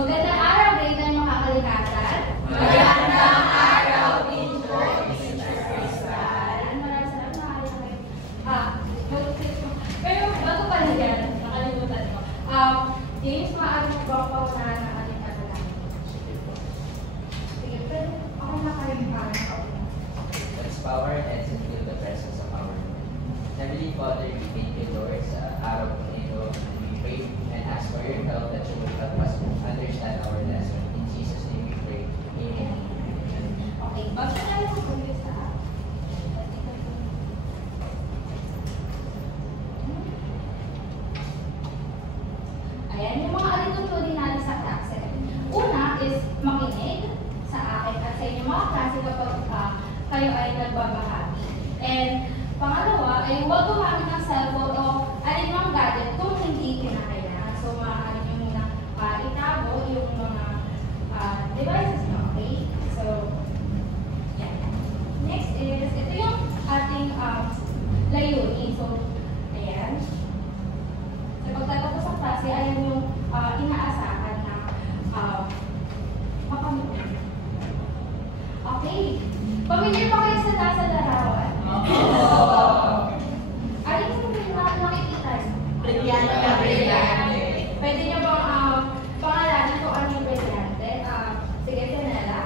Magandang araw, grade 9 mga kalikasan. Magandang araw, Teacher Crystal. Maraming salamat pero bago pa rin yan, nakalimutan ko. James, maaari mo ba ako paunahan ng ating kasalan? Sige, pero ako na kayo parang Let's bow our heads and feel the presence of our Lord. Heavenly Father, we thank you, Lord, sa araw ng ito. We pray and ask for your help that you will help us understand our lesson. In Jesus' name we pray. Amen. okay, basta tayo mag-umpisa. Ayan, yung mga alitutunin natin sa klase. Una is makinig sa akin at sa inyong mga klase kapag kayo ay nagbabahagi. And pangalawa ay huwag gumamit ng cellphone o alinmang gadget kung hindi kinakailangan. So maaari nyo muna itago yung mga devices nyo, okay? So, yan. Next is, ito yung ating layunin. So, ayan. Sa pagtatapos sa klase, ayan yung inaasahan na makamit. Okay. Pamilyar pa kayo sa nasa larawan? Alin yung nakikita nyo? Brilyante na brilyante. Pwede nyo bang pangalanan kung ano yung brilyante? Sige, Janela.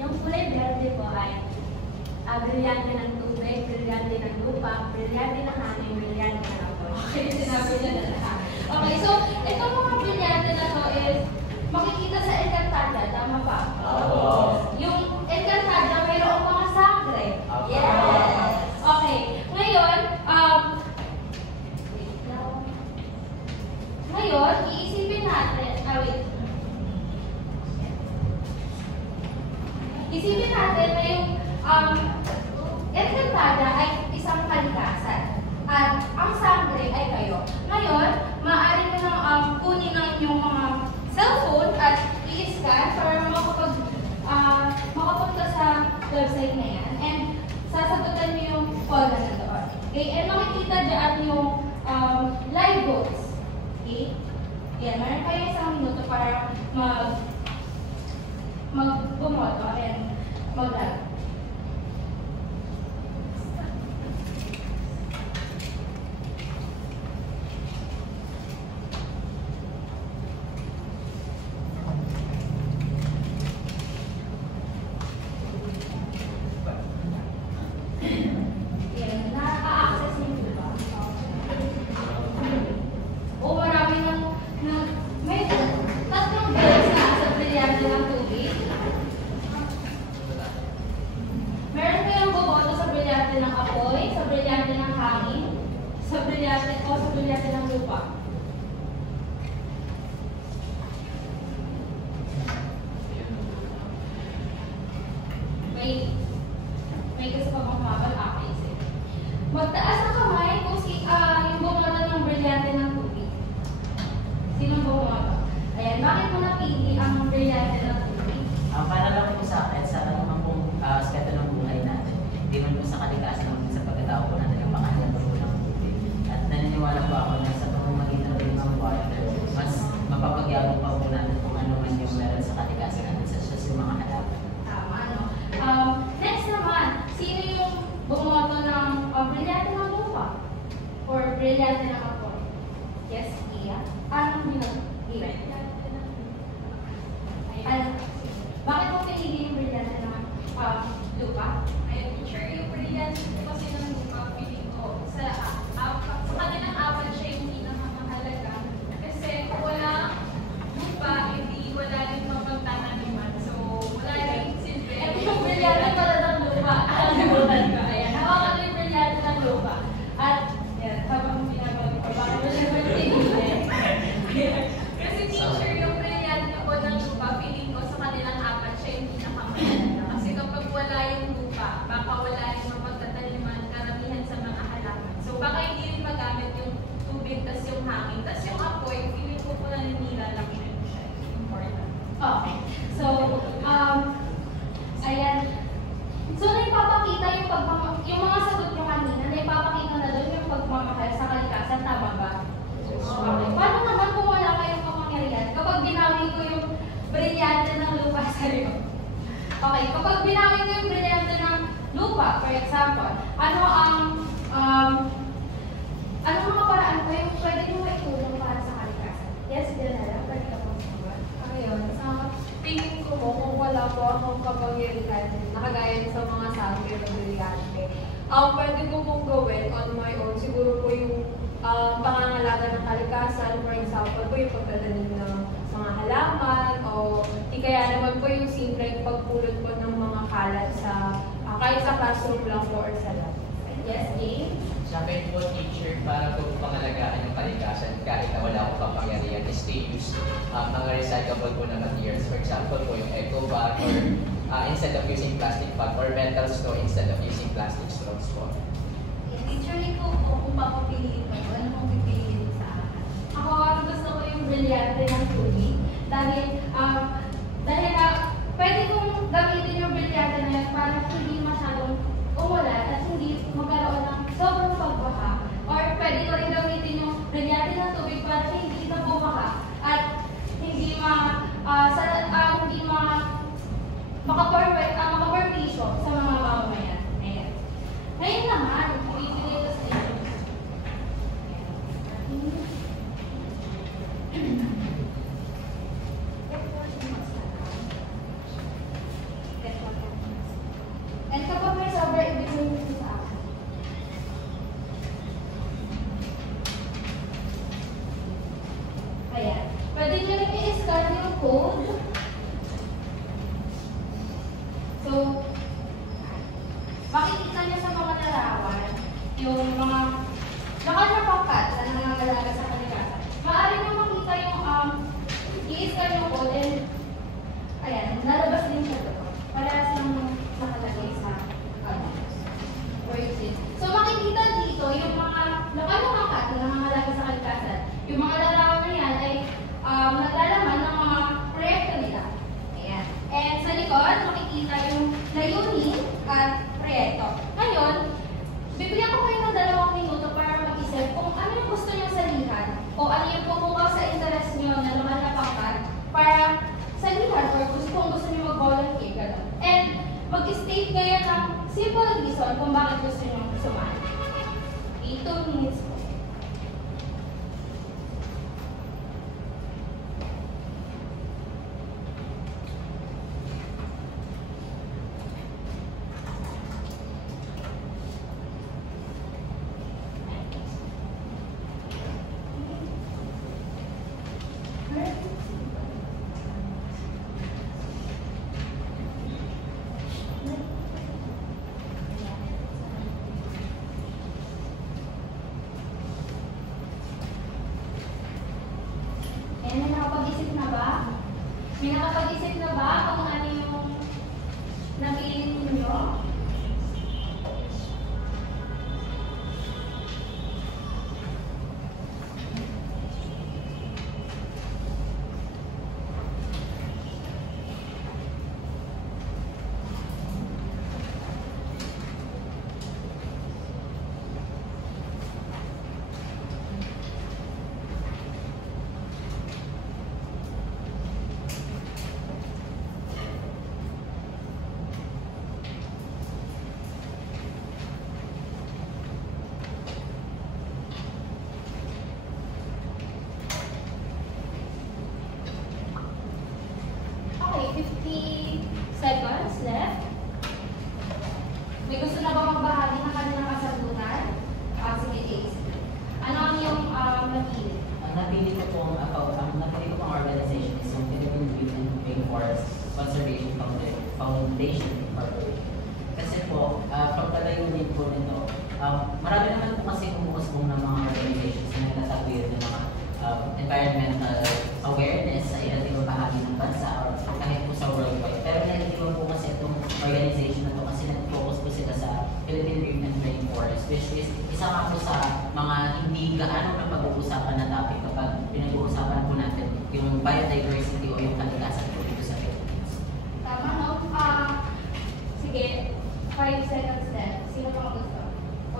Yung kulay verde po ay brilyante ng tubig, brilyante ng lupa, brilyante ng hangin, brilyante ng apoy. Kasi sinabi niya na lahat. Okay, so itong mga brilyante na to is makikita sa Encantada, tama ba? Yung Encantada, mayroong mga sangre. Yes! Okay, ngayon, iisipin natin, wait. Isipin natin na yung Encantada ay isang kalikasan at ang sangre ay kayo. Ngayon, maaari nyo nang kunin ng inyong mga cellphone at i-scan para makapunta sa website na yan. And sasagutan nyo yung call na nandoon. Okay? And makikita dyan yung live votes. Okay? Yan, meron kayo isang minuto para mag-bumoto and mag-live. Yan, na-access niyo ba? O marami may tatlong beses na sa brilyante ng tubig. Meron kayong boboto sa brilyante ng apoy, sa brilyante ng hangin, sa brilyante ng lupa. May gusto pa bang kumabal? Okay, sige. Magtaas ang kamay kung yung bumoto ng brilyante ng tubig. Sinong bumoto? Ayan, bakit mo napili ang brilyante ng tubig? Para lang po sa akin, sa anumang pong aspeto ng buhay natin, hindi man po sa kalikasan naman sa pagkatao po natin ang pangalan po ng tubig. At naniniwala po ako na sa pamamagitan ng mga water, mas mapapagyabong pa po natin kung ano man yung meron sa kalikasan natin sa yung mga halaman. Tama, no? Next naman, sino yung bumoto ng brilyante ng lupa? Or brilyante ng apoy? Yes, Iya. Anong yun? Iya. Bakit mo pinili yung brilyante ng lupa? Ayun, teacher, yung brilliance kasi ng lupa, feeling ko, sa kanilang apat siya yung pinakamahalaga. Kasi kung wala lupa, hindi wala rin mapagtataniman. So, wala rin silbi. Ito yung brilyante pala ng lupa. Nakalimutan ko. Ayan, hawakan mo yung brilyante ng lupa. At, yan, habang pinagawa ko, bakit mo siya pinili? Kasi teacher, Okay, kapag binawin ko yung brilyante ng lupa, for example, ano mga paraan pa yung pwede nyo maitulong para sa kalikasan? Yes, Dianela, pwede ka pong sagot. Ayun, sa tingin ko kung wala po akong kapangyarihan, nakagaya sa mga sabi ng brilyante, pwede ko pong gawin on my own, siguro po yung pangangalaga ng kalikasan, for example po yung pagtatanim ng mga halaman, o di kaya naman po yung simpleng pagpulot po ng mga kalat sa, kahit sa classroom lang po or sa lab. Yes, James? Sa akin po, teacher, para po pangalagaan ng kalikasan kahit na wala akong kapangyarihan is to use mga recyclable po na materials. For example po, yung eco bag or instead of using plastic bag or metal straw instead of using plastic straws po. Teacher, ikaw po, kung papapiliin mo, ano mong pipiliin sa akin? Ako, gusto ko yung brilyante ng tubig. Dahil pwede kong gamitin yung brilyante na yan para hindi masyadong umulan at hindi magkaroon ng sobrang pagbaha. Or pwede ko rin gamitin yung brilyante ng tubig para hindi na bumaha at hindi makaperwisyo sa mga mamamayan. Ayan. Ngayon naman, pipili ko sa inyo. And kapag may sobra, ibigay mo ito sa akin. Ayan. Pwede nyo rin i-scan yung code. So, makikita nyo sa mga larawan yung mga nakanapakat na nangangalaga sa kalikasan. Maaari nyo makita yung i-scan yung code and ayan, nalabas din siya doon. Parehas lang nakalagay sa worksheet. So, makikita dito yung mga nakanapakat na nangangalaga sa kalikasan. Yung mga larawan na yan ay naglalaman ng mga proyekto nila. Ayan. And sa likod, makikita yung layunin at proyekto. Ngayon, bibigyan ko kayo ng 2 minuto para mag-isip kung ano yung gusto nyo salihan o ano yung pupukaw sa interest nyo na lumalapakan para salihan or kung gusto nyo mag-volunteer. Ganun. And mag-state kayo ng simple reason kung bakit gusto nyo sumali. 2 minutes po. May nakapag-isip na ba? May nakapag-isip na ba kung ano yung napili ninyo? Okay, 50 seconds left. May gusto na ba magbahagi ng kanilang kasagutan? Sige, Jace. Ano ang iyong napili? Ang napili ko pong organization is yung Philippine Green and Rainforest Conservation Foundation Incorporated. Kasi po, pagkalayunin po nito, marami naman po kasi umuusbong ng mga organizations na nagtataguyod ng mga environmental awareness sa iba't ibang bahagi ng bansa or kahit po sa worldwide. Pero nalitiwan po kasi itong organization na ito kasi nag-focus po sila sa Philippine Green and Rainforest, which is isa nga po sa mga hindi gaano na pag-uusapan na topic kapag pinag-uusapan po natin yung biodiversity o yung kalikasan po dito sa Philippines. Tama, no? Sige, 5 seconds left. Sino pa gusto?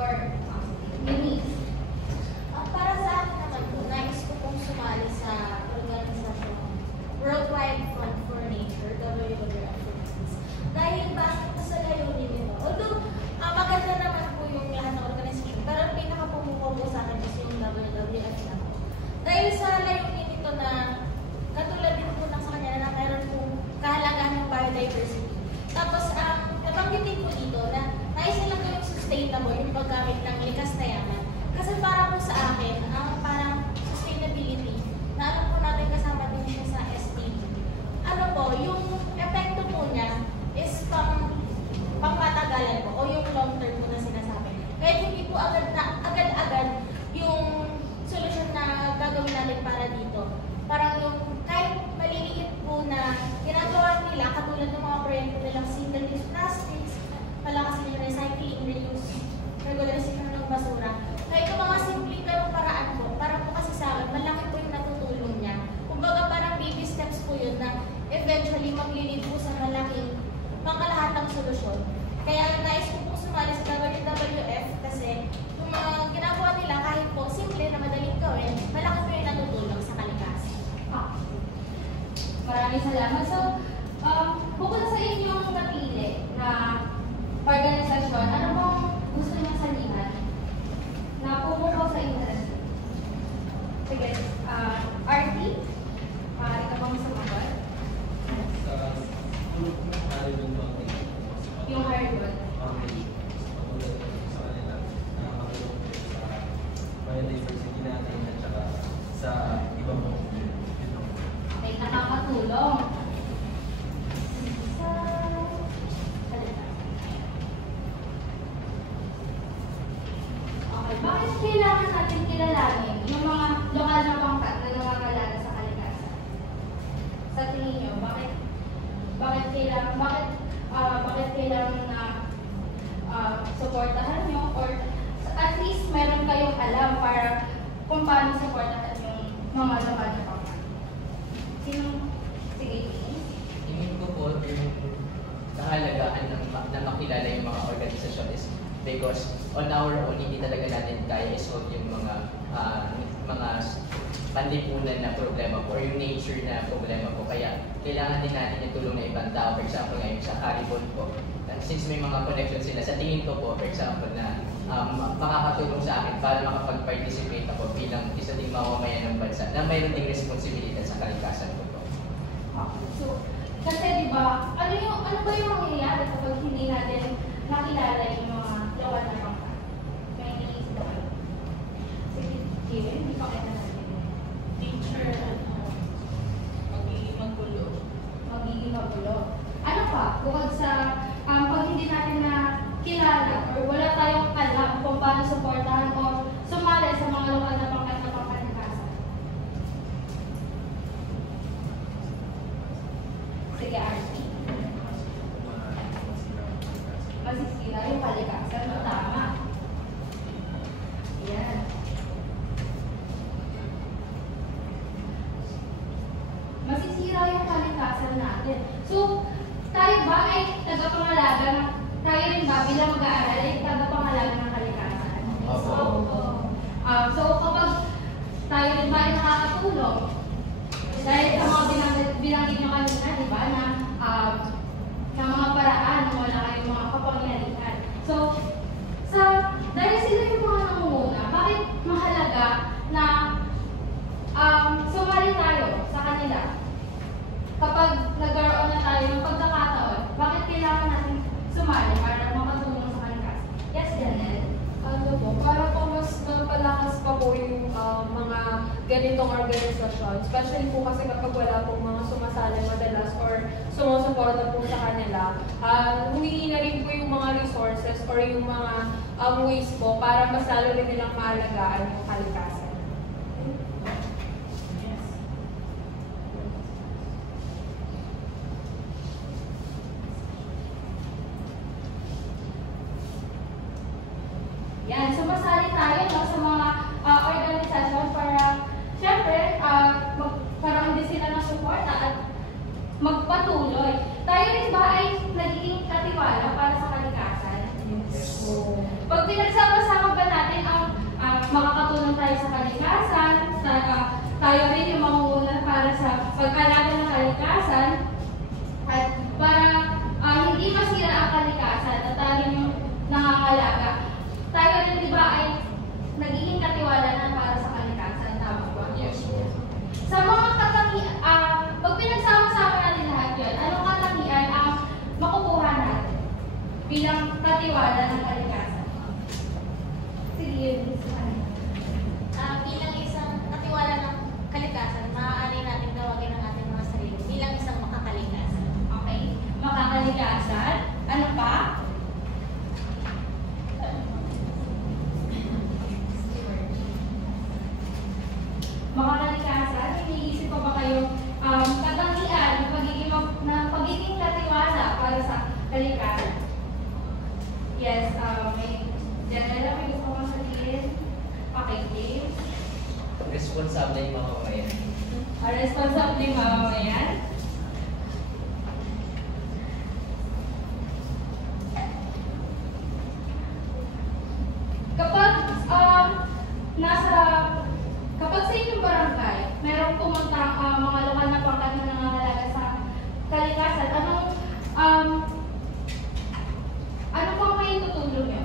Or, Denise? Para sa akin naman po, nais ko pong sumali sa organisasyon Worldwide Fund for Nature, WWF Philippines. Dahil paggamit ng likas na yaman. Kasi para po sa akin, ang parang sustainability, na alam po natin kasama din siya sa SDG. Ano po, yung epekto po niya is pangmatagalan po o yung long term po na sinasabi. Kahit hindi po agad-agad yung solusyon na gagawin natin para dito. Parang yung kahit maliliit po na ginagawa nila, katulad ng mga proyekto nilang single-use plastics, palakasin yung recycling, reuse, regularisyon ng basura. Kahit yung mga simpleng ganong paraan po, para po kasi sa akin, malaki po yung natutulong niya. Kumbaga parang baby steps po yun na eventually maglilid po sa malaking pangkalahatang solusyon. Kaya nais ko po sumali sa WWF kasi yung mga ginagawa nila kahit po simple na madaling gawin, malaki po yung natutulong sa kalikasan. Maraming salamat. So, bukod sa inyong napili na organisasyon, ano bang gusto niyo salihan na pumukaw sa interest? Sige, RT, ikaw bang sumagot? Yung Haribon. Okay, nakakatulong. Okay, bakit kailangan natin kilalanin yung mga lokal na pangkat na nangangalaga sa kalikasan? Sa tingin nyo, bakit kailangan na suportahan nyo or at least meron kayong alam para kung paano suportahan yung mga lokal na pangkat? Sige. Tingin ko po yung kahalagahan na makilala yung mga organisasyon is because on our own, hindi talaga natin kaya isolve yung mga panlipunan na problema po or yung nature na problema po. Kaya kailangan din natin yung tulong ng ibang tao. For example, ngayon sa Haribon po, since may mga connection sila, sa tingin ko po, for example, na makakatulong sa akin para makapag-participate ako bilang isa ding mamamayan ng bansa na mayroon ding responsibilidad sa kalikasan ko po. So, kasi di ba, ano ba yung mangyayari kapag hindi natin nakilala yung mga lokal na pangkat? May iniisip ba kayo? Sige, Jimmy, hindi pa kayo natin. Teacher, magiging magulo. Magiging magulo. Ano pa? Bukod sa pag hindi natin na kilala or wala tayong alam kung paano suportahan o sumali sa mga lokal na pangkat na pangkalikasan. Sige, RT. Masisira yung kalikasan. No, tama. Yan. Masisira yung kalikasan natin. So, tayo ba ay tagapangalaga ng tayo rin ba bilang mag-aaral ay tagapangalaga ng kalikasan? So, kapag tayo rin ba ay nakakatulong, dahil sa mga binanggit nyo kanina, di ba, na mga paraan na wala kayong mga kapangyarihan. So, dahil sila yung mga nangunguna, bakit mahalaga na sumali tayo sa kanila? Kapag nagkaroon na tayo ng pagkakataon, bakit kailangan natin sumali para makatulong sa kalikasan? Yes, Janelle? Para po mas mapalakas pa po yung mga ganitong organisasyon. Especially po kasi kapag wala pong mga sumasali madalas or sumusuporta po sa kanila, humingi na rin po yung mga resources or yung mga ways po para mas lalo rin nilang maalagaan yung kalikasan. Yan, sumasali tayo no, sa mga organisasyon para, syempre, magkaroon din sila ng suporta at magpatuloy. Tayo rin ba ay nagiging katiwala para sa kalikasan? Yes. Pag pinagsama-sama ba natin ang makakatulong tayo sa kalikasan, tayo rin yung mangunguna para sa pag-alaga ng kalikasan, at para hindi masira ang kalikasan at tayo yung nangangalaga. Tayo rin, di ba, ay nagiging katiwala na para sa kalikasan. Tama ba? Yes. Sa mga katangian, pag pinagsama-sama natin lahat yun, anong katangian ang makukuha natin bilang katiwala ng kalikasan? Responsable mamamayan. Kapag kapag sa inyong barangay, merong pumuntang mga lokal na pangkat na nangangalaga sa kalikasan, ano pang may tutulong nyo?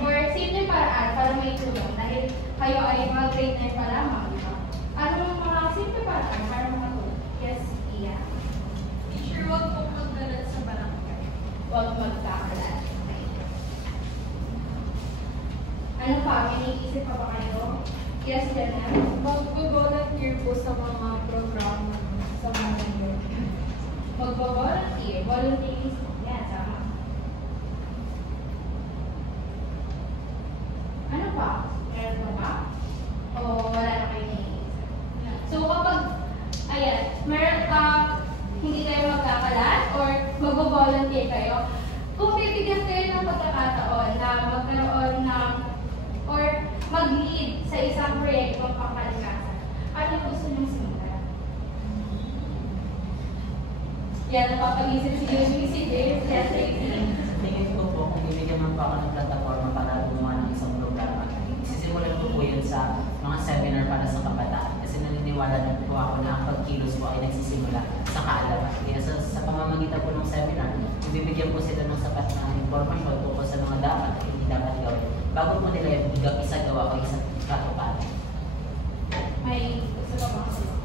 Or simple paraan para may tulong dahil kayo ay mga grade 9 pa lamang, di ba? Anong mga simple paraan para makatulong? Yes, Iya. Teacher, huwag pong magdalat sa barangay. Huwag magkakalat. Ano pa? May naisip pa ba kayo? Yes, Janelle. Mag-volunteer po sa mga programa sa mga yun. Mag-volunteer. Volunteering. Yan, tama. Ano pa? Meron pa ba? O wala na kayo naisip? So kapag, ayan, hindi kayo magkakalat or mag-volunteer kayo, kung bibigyan kayo ng pagkakataon na magkaroon ng or mag-lead sa isang proyektong pangkalikasan, ano gusto niyong simulan? Yan, napapag-isip si Yusmi, si James, si Tracy. Tingin ko po, kung bibigyan man po ako ng plataforma para gumawa ng isang programa, isisimulan ko po yun sa mga seminar para sa kabataan. Kasi naniniwala na po ako na ang pagkilos po ay nagsisimula sa kaalaman. Kaya sa pamamagitan po ng seminar, bibigyan po sila ng sapat na informasyon tungkol sa mga dapat at hindi dapat gawin. Bago po nila yung isagawa o isang katuparan. May gusto ka bang sagot?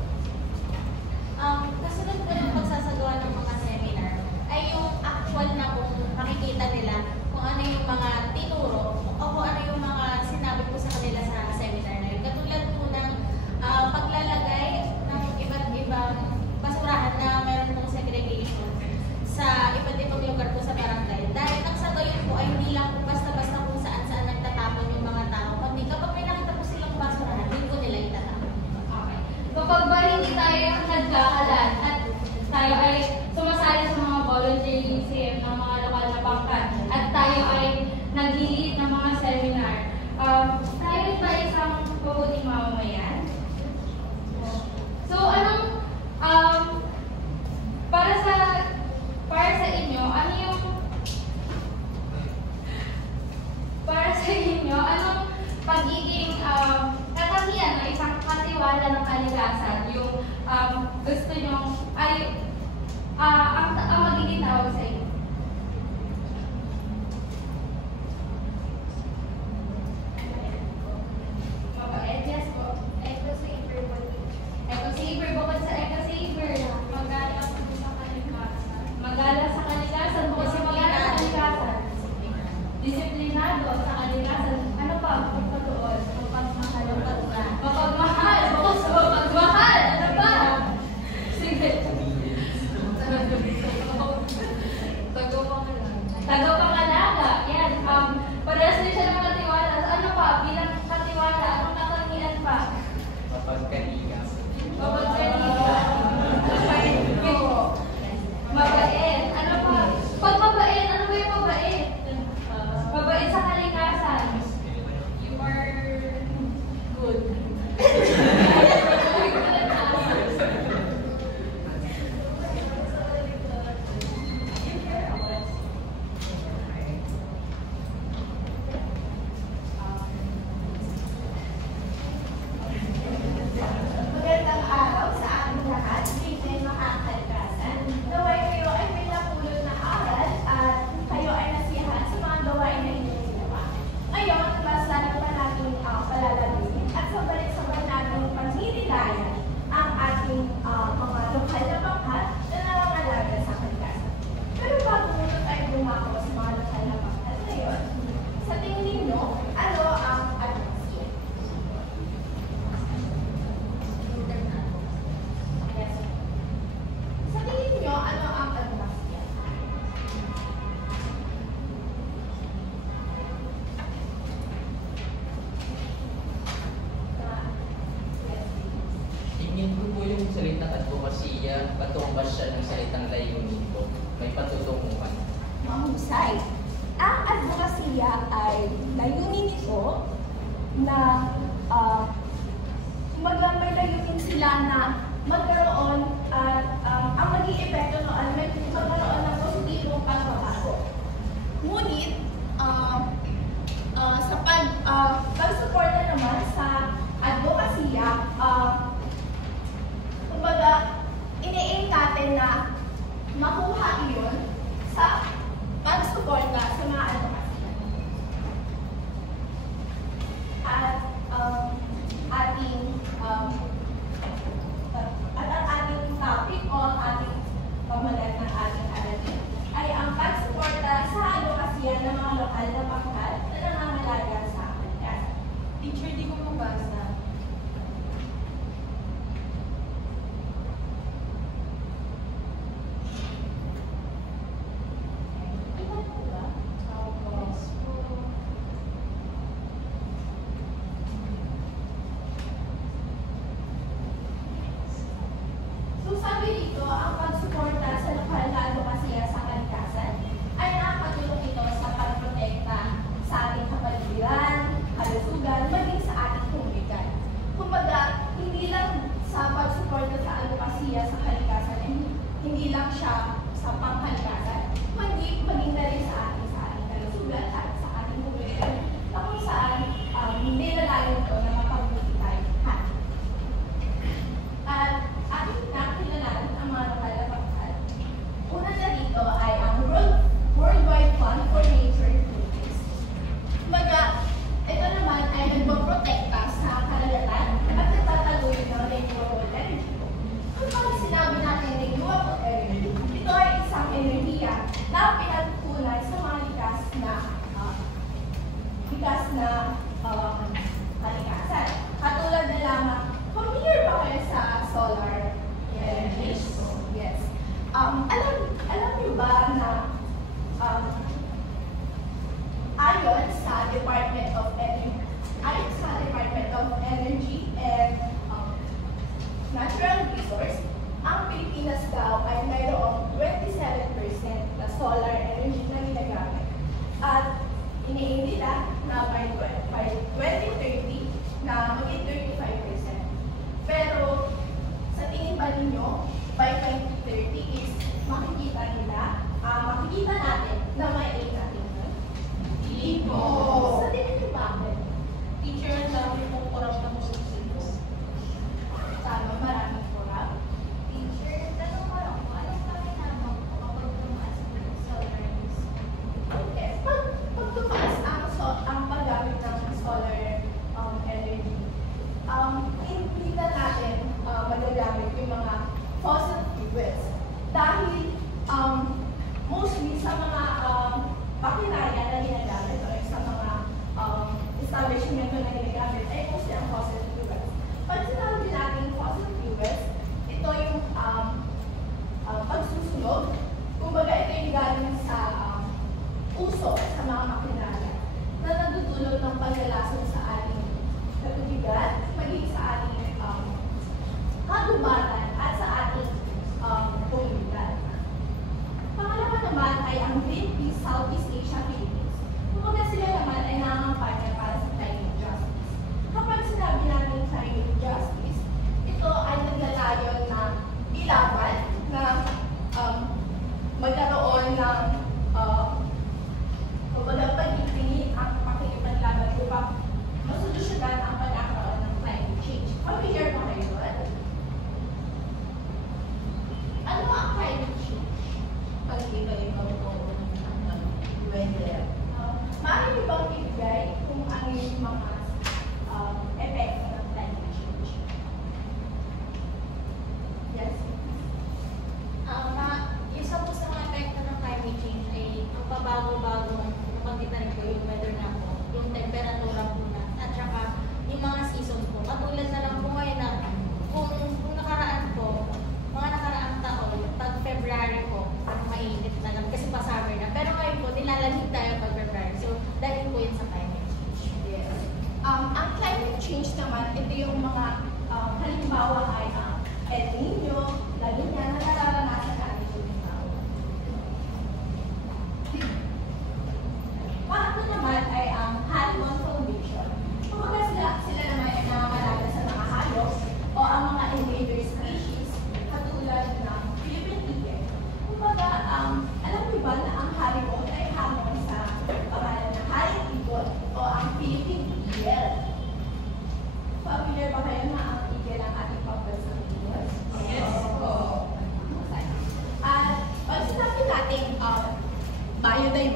Kasunod po ng pagsasagawa ng mga seminar ay yung actual na kung makikita nila kung ano yung mga tinuro o kung ano yung mga sinabi po sa kanila sa seminar na yun. Katulad po ng paglalagay ng iba't ibang basurahan na meron pong segregation sa iba't ibang lugar po sa barangay. Dahil nang sa gayon po ay hindi lang po basta-basta kung saan-saan nagtatapon yung mga tao, kundi kapag may nakita po silang basurahan, hindi po nila itatapon. Okay. Kapag ba hindi tayo nagkakalat at tayo ay sumasali sa mga volunteerism ng mga lokal na pangkat at tayo ay nag-lead ng mga seminar, tayo rin ba isang mabuting mamamayan? So, para sa inyo, anong pagiging katangian ng isang katiwala ng kalikasan yung gusto nyo ay ang magiging tawag sa inyo? Mabait? Yes po. Eco-saver po. Eco-saver. Bukod sa eco-saver, Magala po sa kalikasan. magala sa kalikasan. Bukod sa magala sa kalikasan, disiplinado sa kalikasan. Ano pa? Pagpatuon. Mapagmahal. Mapagmahal. Bukod sa mapagmahal. Ano pa? Sige. Tagapangalaga. Yan. Parehas din siya ng katiwala. Ano pa? Bilang katiwala, anong katangian pa? Mapagkaligas. Mabait. Ano pa? Pag mabait, ano ba yung mabait? Mabait sa kalikasan. You are good. Magandang araw sa ating lahat, bigyan mga kalikasan. Naway kayo ay may napulot na aral at kayo ay nasiyahan sa mga gawain na inyong ginawa. Ngayon, basta na pa natin palalagin at sabay-sabay natin pagninilayan ang ating mga lokal na pangkat na nangangalaga sa kalikasan. Pero bago muna tayo dumako sa mga lokal na pangkat ngayon, sa tingin ninyo, ano ang atmosphere? Yes. Sa tingin niyo, ano ang atmosphere? Tingin ko po yung salitang advokasya, patumbas siya ng salitang layunin ko. May patutunguhan. Mahusay. Ang advokasya ay layunin nito na may layunin sila sila na magkaroon at ang maging epekto noon ay magkaroon ng positibong pagbabago. Ngunit, sa pagsuporta naman sa advokasya, kumbaga, ini-aim natin na makuha iyon sa pagsuporta sa mga advokasya. At ang ating topic o ang ating pamagat ng ating aralin ay ang pagsuporta sa advokasya ng mga lokal na pangkat na nangangalaga sa kalikasan. Teacher, di ko mabasa. Ilan po ba? So sabi dito, ang pagsuporta sa lokal na advokasya sa kalikasan ay nakakatulong ito sa pagprotekta sa ating kapaligiran, kalusugan, maging sa ating komunidad. Kumbaga, hindi lang sa pagsuporta sa advokasya sa kalikasan, hindi lang siya sa pangkalikasan, maging na rin sa ating kalusugan at sa ating komunidad na kung saan nilalayo ito na mapabuti tayo. At ating nakilalanin ang mga lokal na pangkat. Una na dito ay ang Worldwide Fund for Nature and Philippines. Kumbaga, ito naman ay nagpoprotekta sa karagatan at nagtataguyod ng renewable energy. Kung pag sinabi natin renewable energy, ito ay isang enerhiya na pinagkukunan sa mga likas na kalikasan. Katulad na lamang, familiar ba kayo sa solar energy? Yes. Alam niyo ba na ayon sa Department of Energy and Natural Resource, ang Pilipinas daw ay mayroong 27% na solar energy na ginagamit. At iniin nila na by 2030 na maging 35%. Pero sa tingin ba ninyo, by 2030 is makikita natin na may aim natin na? Hindi po. Sa tingin niyo bakit? Teacher, ang dami pong kurang na musik-sino. Tama, maraming kurang. Teacher, tanong ko lang po, anong pakinabang po kapag tumaas ng solar energy? Yes, pag tumaas ang paggamit ng solar energy, hindi na natin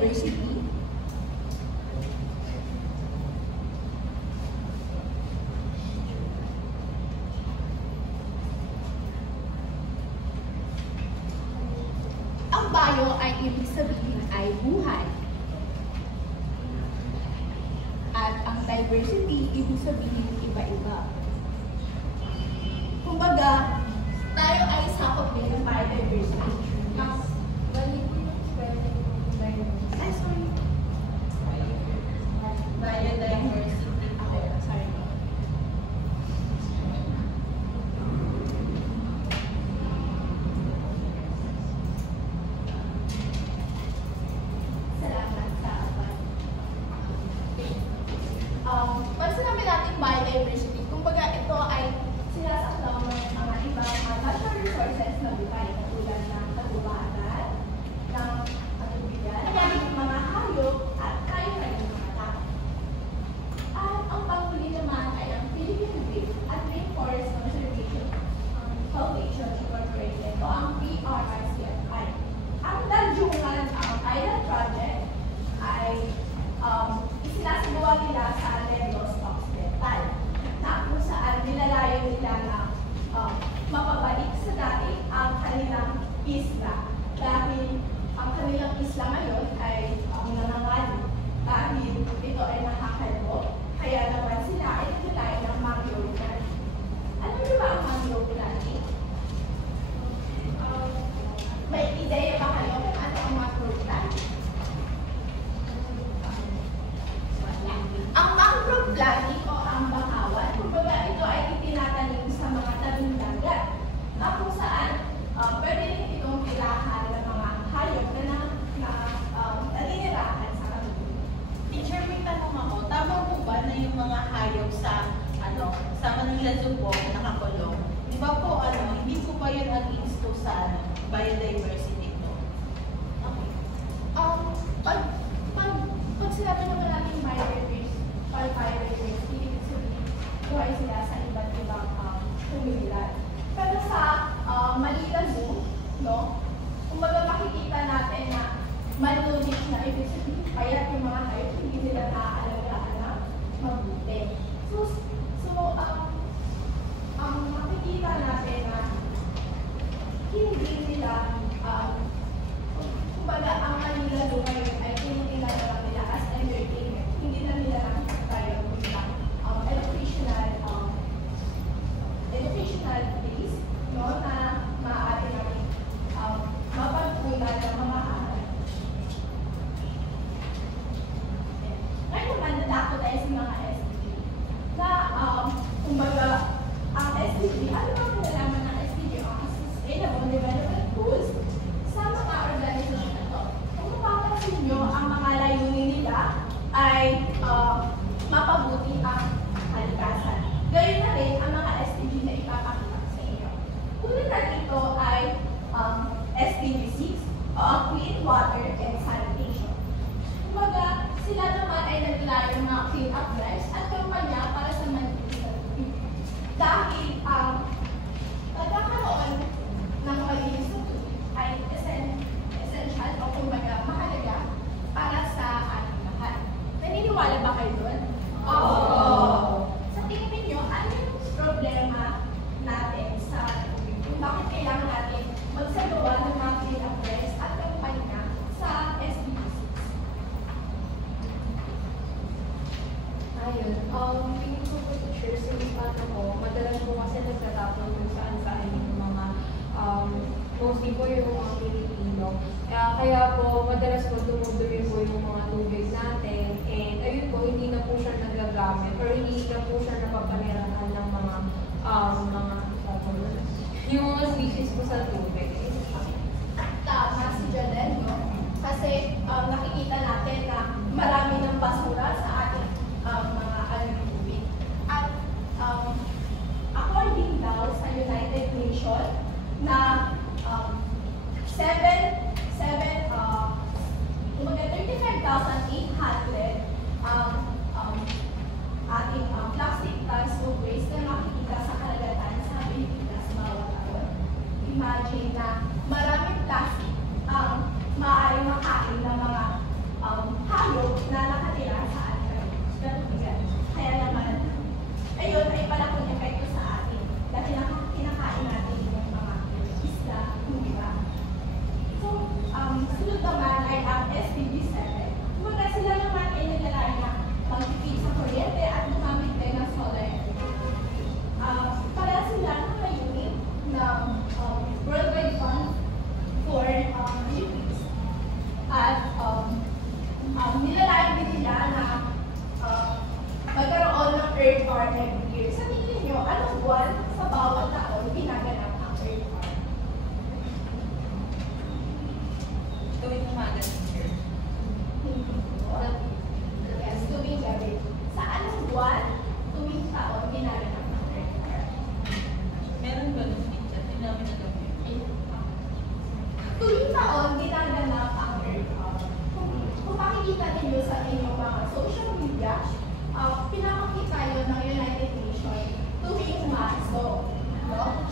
biodiversity. Ang bio ay ibig sabihin ay buhay. At ang diversity, ibig sabihin iba-iba. Kumbaga, tayo ay sakop din ng biodiversity. Ay, sorry. Biodiversity. Okay, sorry. Salamat sa apat. Pag sinabi natin biodiversity, kumbaga ito ay sinasaklaw ng mga ibang natural resources na buhay, katulad ng kagubatan, ng katubigan, ng mga hayop, at kayo-kayo mga tao. At ang panghuli naman ay ang Philippine Reef at Rainforest Conservation Foundation Incorporated o ang PRRCFI. Ang Danjungan Island Project ay isinasagawa nila sa Negros Occidental, na kung saan nilalayo nila na mapabalik sa dati ang kanilang isla. Dahil ang kanilang isla ngayon ay nangangali dahil ito ay nakakalbo, kaya naman sila ay nilalayo ng mangrove planting. Ano niyo ba ang mangrove planting? May ideya ba kayo kung ano ang mangrove planting? Ang mangrove planting o ang bakawan, kumbaga ito ay itinatanim sa mga tabing dagat na kung saan pwede rin itong tirahan ng mga hayop na naninirahan sa kabila. Teacher, may tanong ako, tama po ba na yung mga hayop sa Manila Zoo po nakakulong? Di ba po, hindi po ba yun against po sa biodiversity po? Okay. Pag sinabi naman natin biodiversity, ibig sabihin, buhay sila sa iba't ibang komunidad. Pero sa Manila Zoo, no, kumbaga makikita natin na malnourished na ibig sabihin, kaya yung mga hayop hindi nila naaalagaan na mabuti. Makikita natin na hindi nila, kumbaga ang Manila Zoo ngayon ay tinitingnan na lang nila as entertainment. Hindi na nila nakikita yung educational place, no, na maaari natin mapagpunan ng mga aral. Ngayon naman, nadako tayo sa mga SDG. Na, kumbaga, ang SDG, ano ba kinalaman ng SDG? Ang Sustainable Development Goals sa mga organisasyon na to. Kung mapapansin nyo, ang mga layunin nila ay mapabuti ang kalikasan. Gayun na rin ang mga SDG na ipapakita sa inyo. Una na dito ay SDG 6 o ang Clean Water and Sanitation. Kumbaga, sila naman ay naglayo ng mga clean up drives at kampanya para sa malinis na tubig. Dahil ang pagkakaroon ng malinis na tubig ay essential o kumbaga mahalaga para sa ating lahat. Naniniwala ba kayo doon? Oo! Sa tingin ninyo, ano yung problema natin sa tubig? Kung bakit kailangan natin magsagawa ng mga clean up drives at kampanya sa SDG 6? Ayun. Tingin ko po, teacher, sa ispano ko, madalas po kasi nagtatapon kung saan-saan yung mga, mostly po yung mga Pilipino. Kaya po, madalas po tumutuloy po yung mga tubig natin. And ayun po, hindi na po siya nagagamit or hindi na po siya napapanirahan ng yung mga species po sa tubig. Tama si Janelle, no? Kasi nakikita natin na marami ng basura sa ating mga tubig. At according daw sa United Nations na 35,800 ating plastic tons of waste na makikita sa karagatan sa Pilipinas bawat taon. Imagine na maraming plastic ang maaaring makain ng mga taon ginaganap ang Earth Hour. Kung makikita ninyo sa inyong mga social media, pinapakita yun ng United Nations tuwing Marso. No?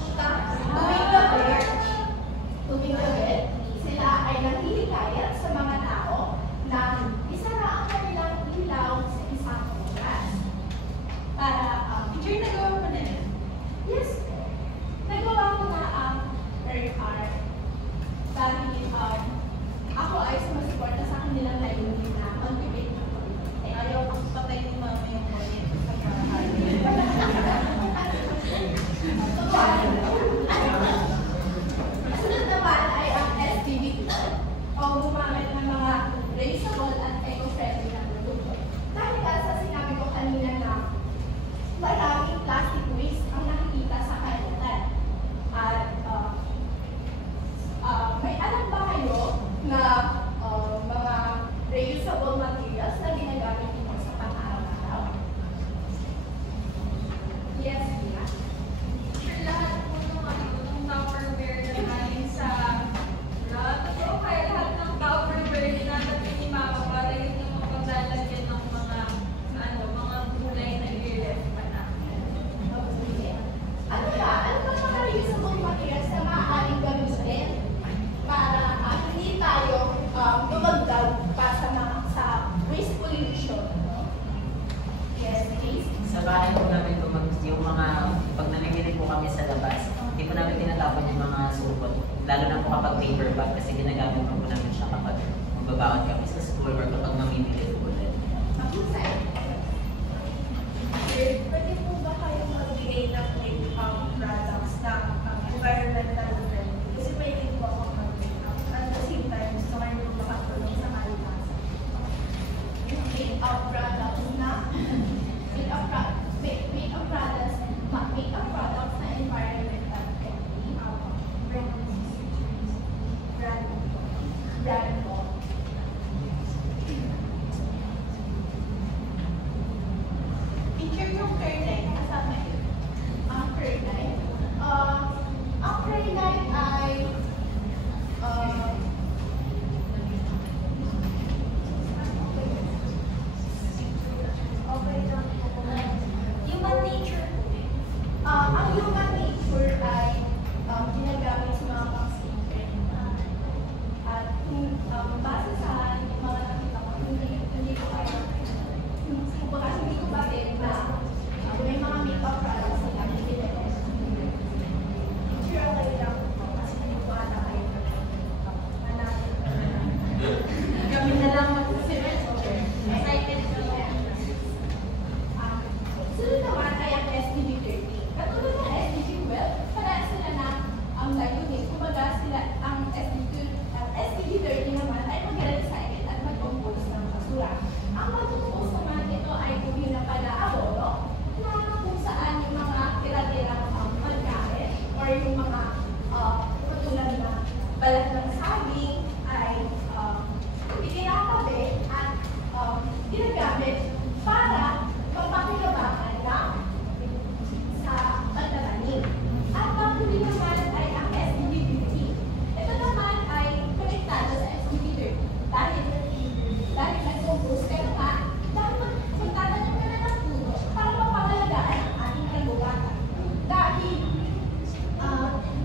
Tuwing gabi, sila ay nanghihikayat sa mga tao na isara ang kanilang ilaw sa isang oras. Para, Teacher, nagawa mo na yun? yes, nagawa ko na ang Earth Hour. Dahil ako ay sumasuporta sa kanilang layunin na mag-debate ng politika. Ayaw kang patay ni mama yung money sa parahay. Sunod naman ay ang SDG o gumamit ng mga reusable at eco-friendly na produkto. Dahil sa sinabi ko kanina na maraming plastic waste ang nakikita sa kalatan. At may alam ba kayo na mga reusable materials na ginagamit nito sa pang-araw-araw? Yes, Mia? Sure, lahat po ng Tupperware na galing sa rod. O kaya lahat ng Tupperware na naging ni Mama para yun yung mapaglalagyan ng mga gulay na i-ref pa na. Ano ba mga reusable materials na maaaring gamitin para hindi tayo dumagdag pa sa waste pollution? Yes, please. Sa bahay po namin po, yung mga, pag namimili po kami sa labas, hindi po namin tinatapon yung mga supot. Lalo na po kapag paper bag, kasi ginagamit po namin siya kapag magbabawat kami sa school or kapag mamimili po ulit. Mahusay. Pwede po ba kayong magbigay ng products na environmental friendly? Kasi may din po ako mag-make-up. At the same time, gusto kayo po makatulong sa kalikasan. Make-up products na environmental friendly. Brand mo. Teacher, yung Careline, kasama yun. Ang Careline. Ang Careline ay Human nature po eh. ang human nature ay ginagamit sa mga pang-skincare. At base sa mga nakita ko, hindi ko kaya hindi ko ba din na may mga makeup products sila hindi nila. Teacher, okay lang po. Kasi hindi ko alam kayo hanapin. Kami na lang mag-search. Excited ko yan. Sunod naman ay ang SDG 30. Katulad ng SDG 12, parehas sila na ang layunin. Kumbaga sila, ang SDG 30 naman ay mag-recycle at mag-compose ng basura. Ang mag-compose naman ito ay kung na pala abono, na kung saan yung mga tira-tirang pagkain or yung mga katulad na balat ng saging ay itinatabi at ginagamit para magpapinabangan lang sa pagtatanim. At panghuli naman ay ang SDG 50. Ito naman ay konektado sa SDG 30 dahil nag-compose ka na nga, dahil magtatanim ka na ng puno para mapangalagaan ang ating kagubatan. Dahil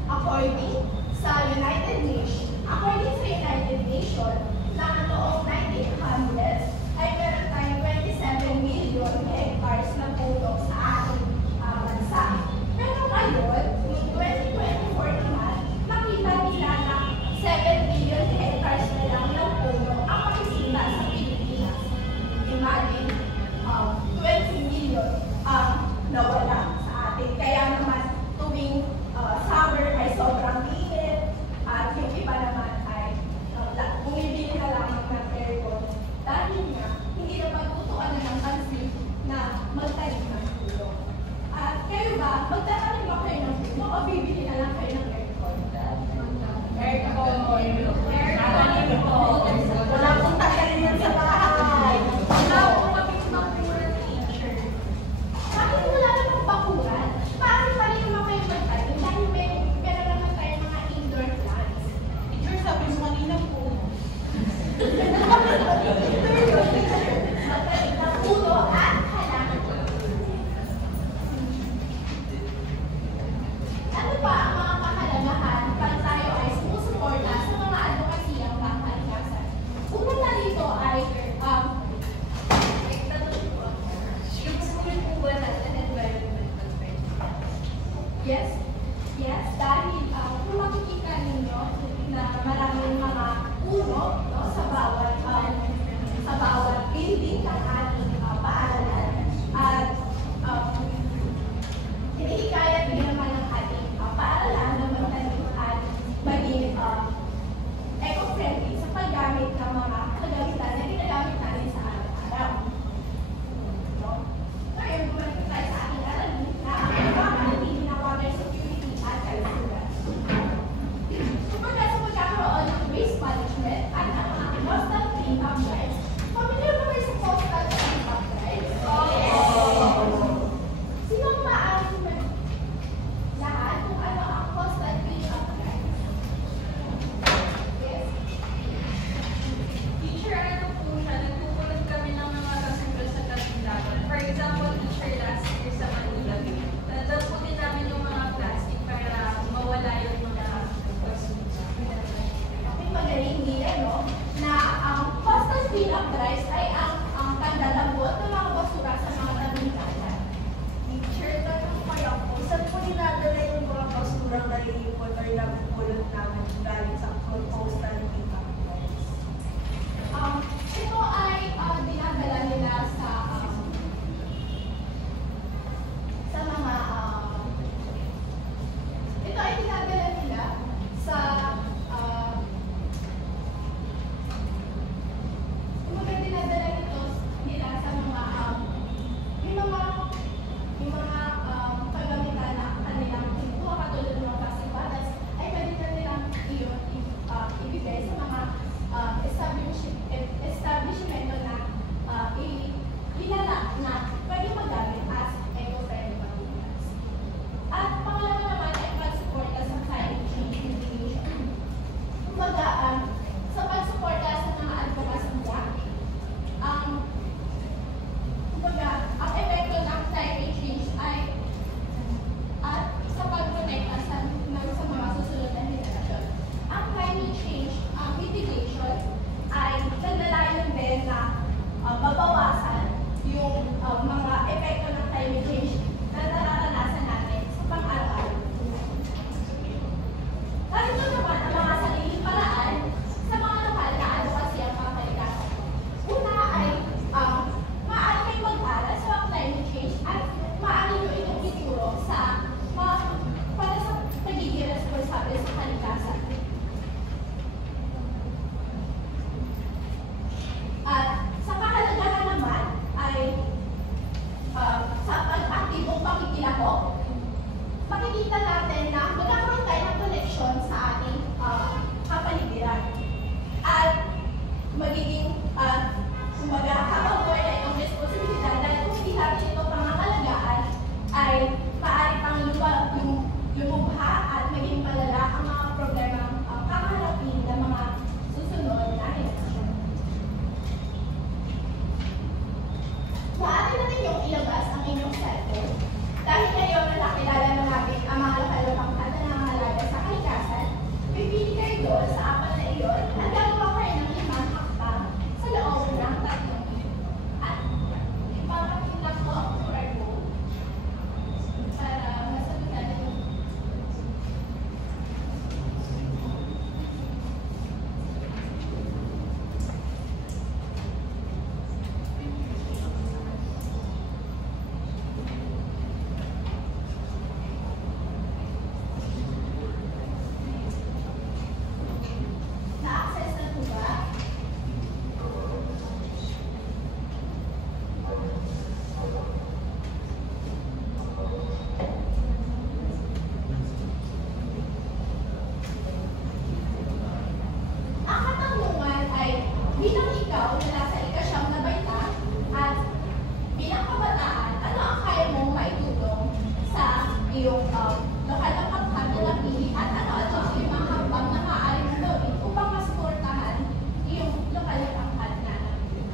according sa United Nations, na noong 1900s ay meron tayong 27 million hectares na puno sa ating bansa. Pero ngayon, noong 2024 naman, makita nila na 7 million hectares na lang ng puno ang makikita sa Pilipinas. Imagine, 20 million ang nawala sa atin. Kaya naman, tuwing summer ay sobrang init at yung iba naman ay bumibili na lamang ng aircon dahil nga hindi na pagtutuan na ng pansin na magtanim ng puno. At kayo ba, magtatanim ba kayo ng puno o bibili na lang kayo ng aircon? Aircon. Wala akong tagalin yan sa bahay. Wala akong mapagpapuran teacher. Bakit wala namang bakuran? Paano pa rin naman kayo magtanim dahil meron naman tayo mga indoor plants? Teacher, sabi mo kanina naiipon or napupulot namin galing sa postal income tax? Ito ay dinadala nila sa mga ito ay dinadala nila sa kumbaga dinadala nila sa mga yung mga paggamitan na kanilang kinuha katulad ng mga plastic bottles ay pwede na nilang ibigay sa mga establishmento na kilala na pwede magamit as eco-friendly materials. At pangalawa naman ay pag-suporta sa climate change mitigation. Kumbaga, sa pag-suporta sa mga advokasya, kumbaga, ang epekto ng climate change ay at sa pag-protecta sa mga susunod na henerasyon. Ang climate change mitigation ay nagdalayan din na mabawasan yung mga epekto ng climate change na nararanasan natin sa pang-araw-araw. Narito naman ang mga sariling paraan sa mga lokal na advocacy ang pangkalikasan. Una ay maaari kayo mag-aral sa climate change at maaari nyo itong ituro para sa pagiging responsable sa kalikasan. At sa kahalagahan naman ay sa pag-aktibong pakikilahok, makikita natin na magkakaroon tayo ng connection sa ating kapaligiran. At magiging, kumbaga, habang na itong responsibilidad dahil kung hindi natin ito pangangalagaan ay maaari pang lumubha at maging malala ang mga problemang kakaharapin ng mga susunod na henerasyon. Maaari natin yung ilabas ang inyong cellphone dahil ngayon na nakilala na natin ang mga lokal na pangkata na mahalaga sa kalikasan, pipili kayo doon sa apat na iyon at gagawa kayo ng 5 hakbang sa loob ng 3 minuto. At ipapakita ko ang QR code para masagutan nyo. Na-access na po ba? Ang katanungan ay, bilang ikaw na nasa ikasyam na baita at bilang kabataan, ano ang kaya mong maitulong sa iyong lokal na pangkat na napili at ano-ano ang limang hakbang na maaari mong gawin upang masuportahan iyong lokal na pangkat na napili?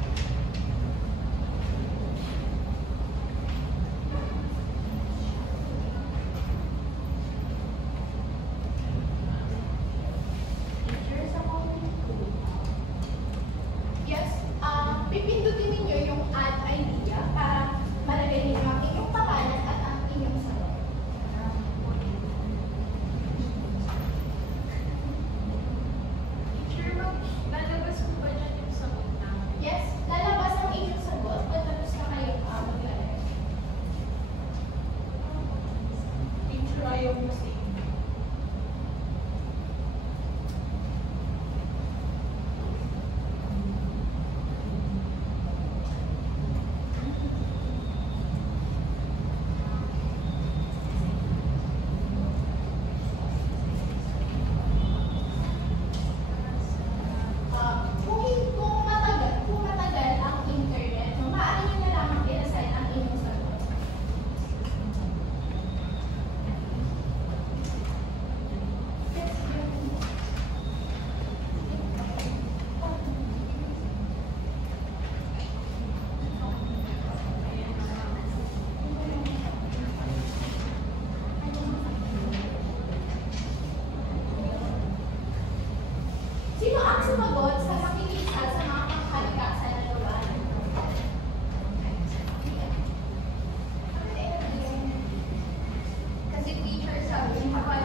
Teachers, ako. Yes, pipindutin ninyo yung add idea para malagay ninyo ang inyong pangalan at ang inyong sagot. Teacher, lalabas po ba dyan yung sagot namin? Yes, lalabas ang inyong sagot pagkatapos na kayo maglalagay. Teacher, ayaw mo sa Kung matagal ang internet, maaari nyo na lamang i-assign ang inyong sagot. Sino ang sumagot sa makikita sa mga pangkalikasan na lugar? Kasi teacher sabi, kapag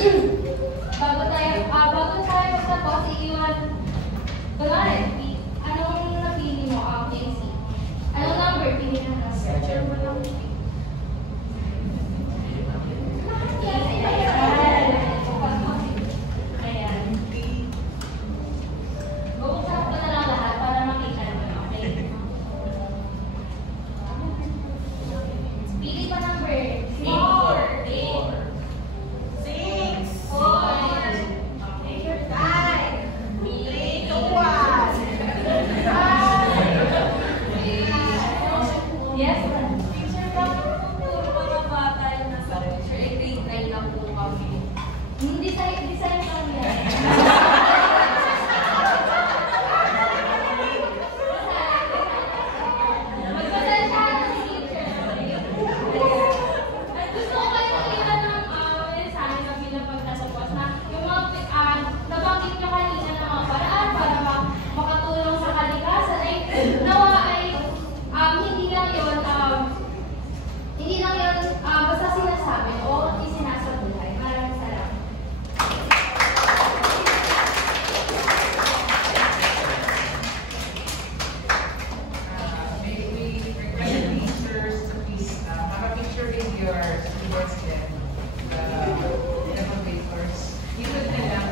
bago tayo magtapos, iiwan. Kunwari, anong napili mo, Casey? Anong number? Pili ng number. Ayan. Bubuksan ko na lang lahat para makita naman, okay? Pili pa number. 4. 6. Yes, ma'am. Teacher, bakit puro mga bata yung nasa picture? Grade 9 lang po kami. Design lang yan. Magpasensya na si teacher. At gusto ko kayo makita ng mensahe na bilang pagtatapos na yung mga nabanggit nyo kanina ng mga paraan para makatulong sa kalikasan ay nawa ay hindi lang yun basta sinasabi o isinasabuhay. Maraming salamat. We request the teachers to please picture with your students then papers. Ikot na lang.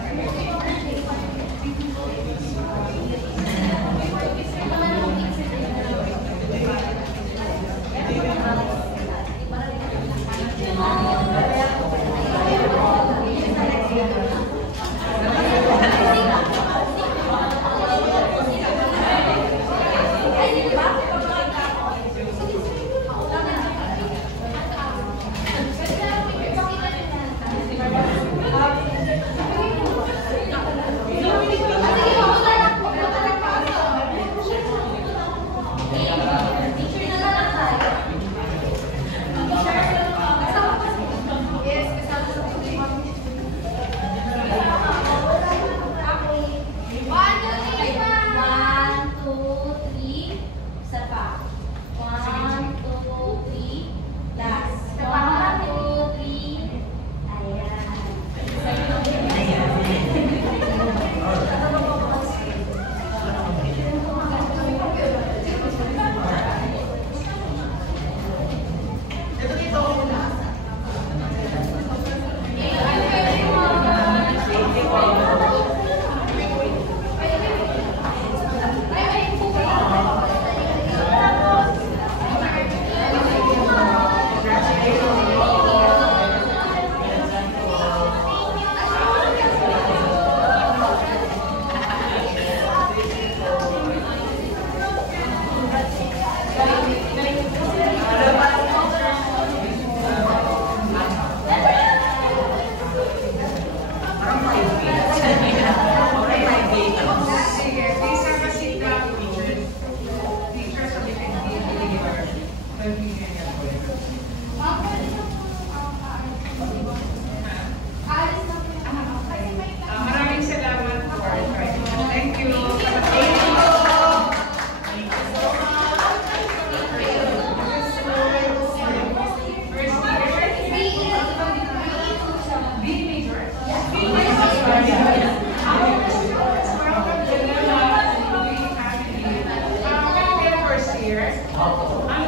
I'm